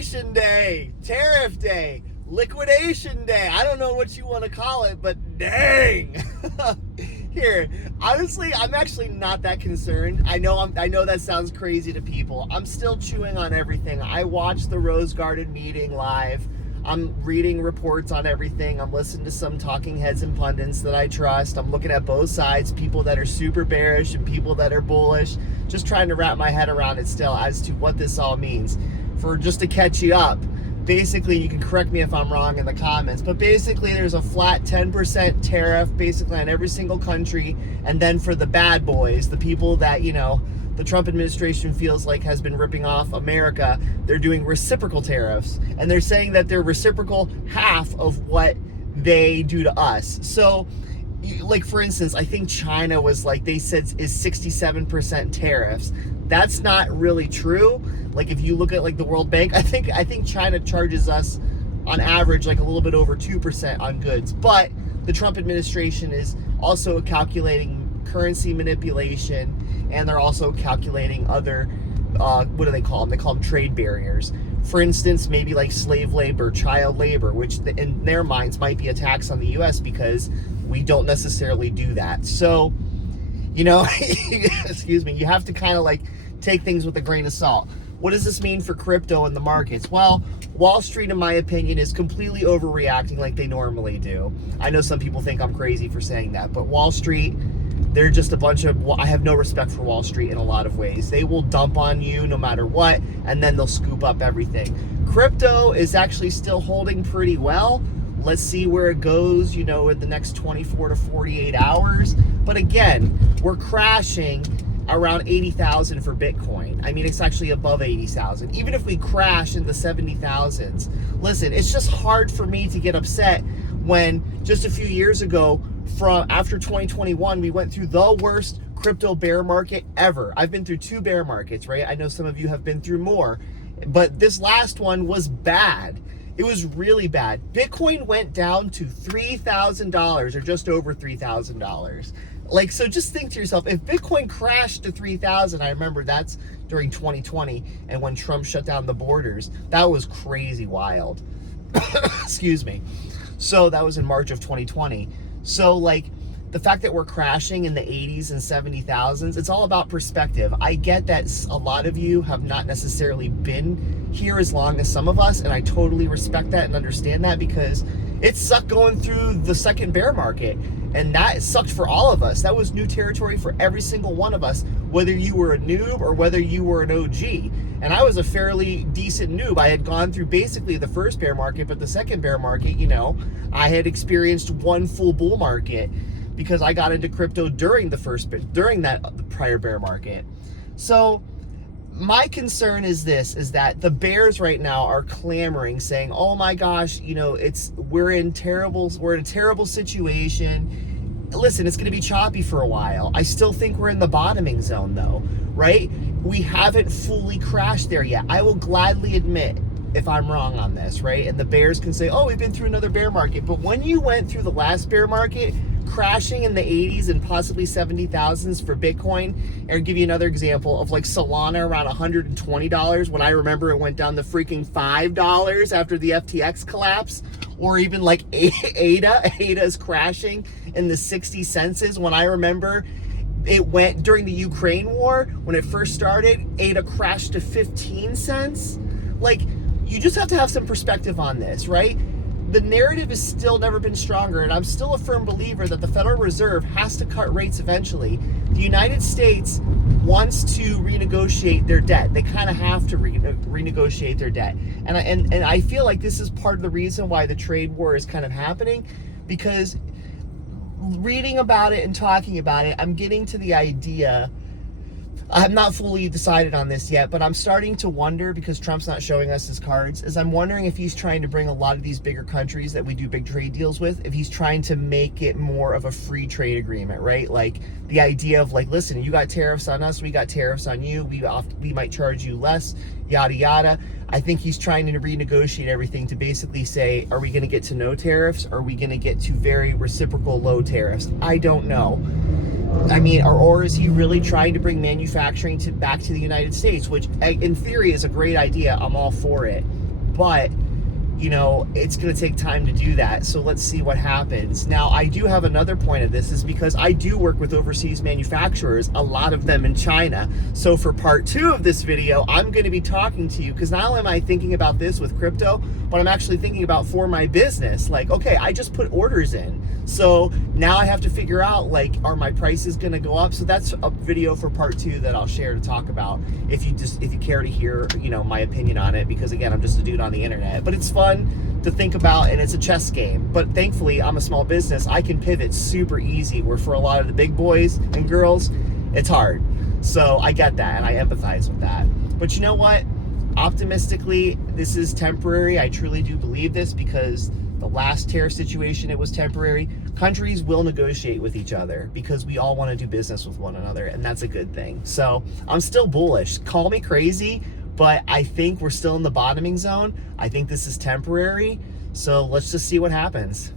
Liquidation Day, Tariff Day, Liquidation Day. I don't know what you want to call it, but dang. Here, honestly, I'm actually not that concerned. I know that sounds crazy to people. I'm still chewing on everything. I watched the Rose Garden meeting live. I'm reading reports on everything. I'm listening to some talking heads and pundits that I trust. I'm looking at both sides, people that are super bearish and people that are bullish, just trying to wrap my head around it still as to what this all means. For just to catch you up, basically, you can correct me if I'm wrong in the comments, but basically there's a flat 10% tariff basically on every single country. And then for the bad boys, the people that, you know, the Trump administration feels like has been ripping off America, they're doing reciprocal tariffs. And they're saying that they're reciprocal half of what they do to us. So, like, for instance, I think China was like, they said is 67% tariffs. That's not really true. Like, if you look at like the World Bank, I think China charges us on average like a little bit over 2% on goods. But the Trump administration is also calculating currency manipulation, and they're also calculating other, what do they call them? They call them trade barriers. For instance, maybe like slave labor, child labor, which in their minds might be a tax on the U.S. because we don't necessarily do that. So, you know, excuse me, you have to kind of like take things with a grain of salt. What does this mean for crypto and the markets? Well, Wall Street, in my opinion, is completely overreacting like they normally do. I know some people think I'm crazy for saying that, but Wall Street, they're just a bunch of, I have no respect for Wall Street in a lot of ways. They will dump on you no matter what, and then they'll scoop up everything. Crypto is actually still holding pretty well. Let's see where it goes, you know, in the next 24 to 48 hours. But again, we're crashing around 80,000 for Bitcoin. I mean, it's actually above 80,000. Even if we crash in the 70,000s, listen, it's just hard for me to get upset when just a few years ago, from after 2021, we went through the worst crypto bear market ever. I've been through 2 bear markets, right? I know some of you have been through more, but this last one was bad. It was really bad. Bitcoin went down to $3,000 or just over $3,000. Like, so just think to yourself, if Bitcoin crashed to 3,000, I remember that's during 2020 and when Trump shut down the borders, that was crazy wild. Excuse me. So that was in March of 2020. So like the fact that we're crashing in the 80s and 70,000s, it's all about perspective. I get that a lot of you have not necessarily been here as long as some of us, and I totally respect that and understand that, because it sucked going through the second bear market, and that sucked for all of us. That was new territory for every single one of us, whether you were a noob or whether you were an OG. And I was a fairly decent noob. I had gone through basically the first bear market, but the second bear market, you know, I had experienced one full bull market because I got into crypto during that prior bear market. So my concern is this, is that the bears right now are clamoring, saying, oh my gosh, you know, we're in a terrible situation. Listen, it's going to be choppy for a while. I still think we're in the bottoming zone though, right? We haven't fully crashed there yet. I will gladly admit if I'm wrong on this, right? And the bears can say, oh, we've been through another bear market. But when you went through the last bear market, crashing in the 80s and possibly 70,000s for Bitcoin, and I'll give you another example of like Solana around $120 when I remember it went down to freaking $5 after the FTX collapse, or even like ADA's crashing in the 60 cents when I remember it went during the Ukraine war. When it first started, ADA crashed to 15 cents. Like, you just have to have some perspective on this, right? The narrative has still never been stronger, and I'm still a firm believer that the Federal Reserve has to cut rates eventually. The United States wants to renegotiate their debt. They kind of have to renegotiate their debt. And I feel like this is part of the reason why the trade war is kind of happening, because reading about it and talking about it, I'm getting to the idea, I'm not fully decided on this yet, but I'm starting to wonder, because Trump's not showing us his cards, is I'm wondering if he's trying to bring a lot of these bigger countries that we do big trade deals with, if he's trying to make it more of a free trade agreement, right? Like the idea of like, listen, you got tariffs on us, we got tariffs on you, we might charge you less, yada, yada. I think he's trying to renegotiate everything to basically say, are we going to get to no tariffs? Or are we going to get to very reciprocal low tariffs? I don't know. I mean, or is he really trying to bring manufacturing back to the United States, which in theory is a great idea. I'm all for it. but you know, it's going to take time to do that. So let's see what happens. Now, I do have another point of this, is because I do work with overseas manufacturers, a lot of them in China. So for part 2 of this video, I'm going to be talking to you, because not only am I thinking about this with crypto, but I'm actually thinking about for my business. Like, okay, I just put orders in. So now I have to figure out, like, are my prices going to go up? So that's a video for part 2 that I'll share to talk about if you care to hear, you know, my opinion on it, because again, I'm just a dude on the internet. But it's fun to think about, and it's a chess game. But thankfully, I'm a small business. I can pivot super easy, where for a lot of the big boys and girls, it's hard. So I get that, and I empathize with that. But you know what? Optimistically, this is temporary. I truly do believe this, because the last tariff situation, it was temporary. Countries will negotiate with each other, because we all want to do business with one another, and that's a good thing. So I'm still bullish. Call me crazy, but I think we're still in the bottoming zone. I think this is temporary. So let's just see what happens.